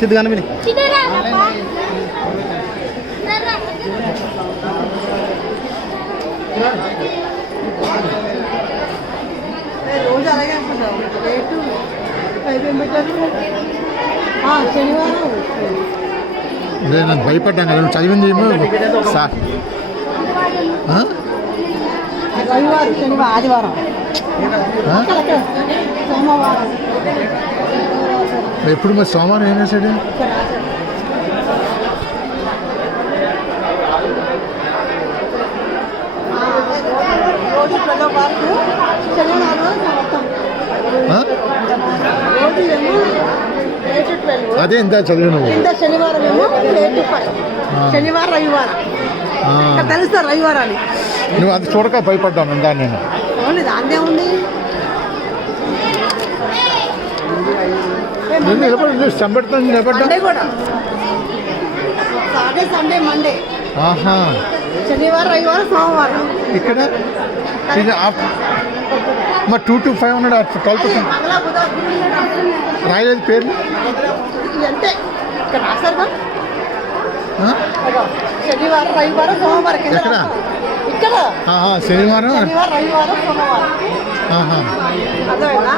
సిద్ధగానే విని రోజు అలాగే అనుకుంటాం రేటు అయిపోయి పెట్టారు శనివారం నాకు భయపడ్డాను కదా నువ్వు చదివింది ఏమో రవివారం శనివారం ఆదివారం సోమవారం ఎప్పుడు మరి సోమవారం ఏం వేసాడు రోజు 12 వరకు శనివారం మొత్తం రోజు ఏమో 8 to 12 అదే ఇంత చదివి నువ్వు శనివారం ఏమో 8 to 5 శనివారం రవివారం తెలుస్తారు రవివారాన్ని నువ్వు అది చూడక భయపడ్డాను దాన్ని నేను ఓన్లీ దాన్నే ఉంది చంపెడతాను నిలబడ్డా కూడా సాటర్డే సండే మండే ఆహా శనివారం రవివారం సోమవారం ఇక్కడ మరి 2 to 5 ఉన్నాడు 12 to 5 రాయలేదు పేరు అంతే ఇక్కడ రాశారు శనివారం రవివారం సోమవారం ఎక్కడ ఇక్కడ శనివారం రవివారం సోమవారం అర్థమైందా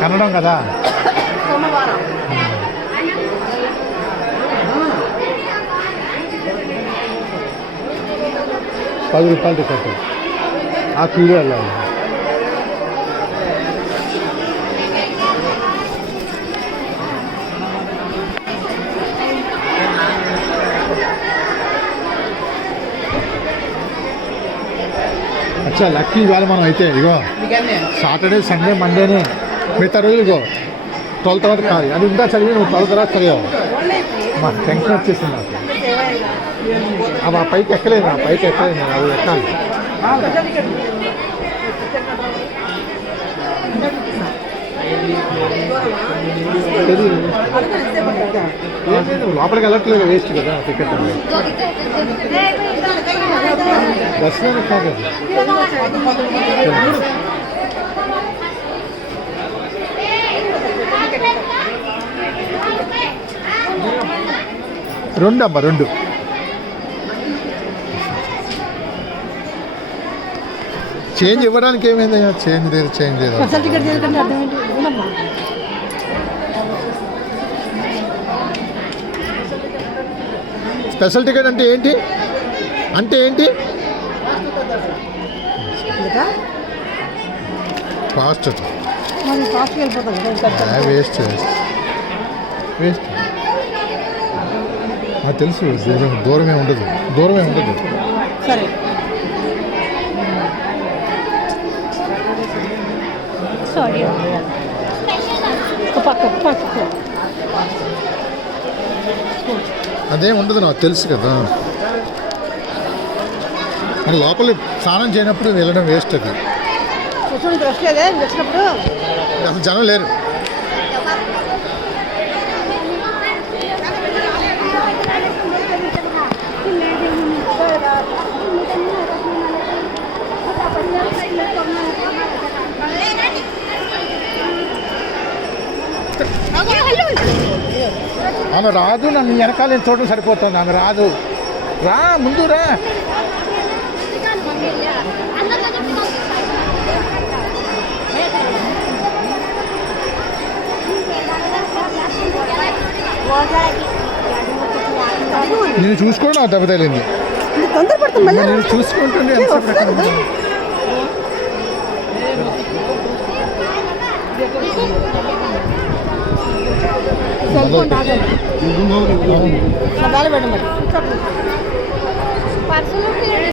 కన్నడం కదా సోమవారం ₹10 టికెట్ ఆ క్యూలో వెళ్ళాలి అచ్చా లక్కీ ఇవాళ మనం అయితే ఇగో సాటర్డే సండే మండేనే మిగతా రోజులు ఇగో 12 తర్వాత కాదు అది ఇంకా చదివి నువ్వు 12 తర్వాత చదివావు మా టెన్షన్ వచ్చేసింది నాకు అవి ఆ పైకి ఎక్కలేదు ఆ పైకి ఎక్కలేదు నేను అవి ఎక్కాలి లోపలికి వెళ్ళట్లేదు వేస్ట్ కదా టికెట్ దర్శనానికి కాదు అమ్మా 2 చేంజ్ ఇవ్వడానికి ఏమైంది చేంజ్ లేదు స్పెషల్ టికెట్ అంటే ఏంటి ఫాస్ట్ వేస్ట్ నాకు తెలుసు దూరమే ఉండదు సరే సారీ అదేం ఉండదు నాకు తెలుసు కదా మన లోపల స్నానం చేయనప్పుడు వెళ్ళడం వేస్ట్ అది అసలు జనం లేరు ఆమె రాదు నన్ను వెనకాల చూడడం సరిపోతుంది ఆమె రాదు రా ముందు రా నేను చూసుకోండి నాకు దెబ్బ తగిలింది నేను చూసుకుంటుండే పెట్టండి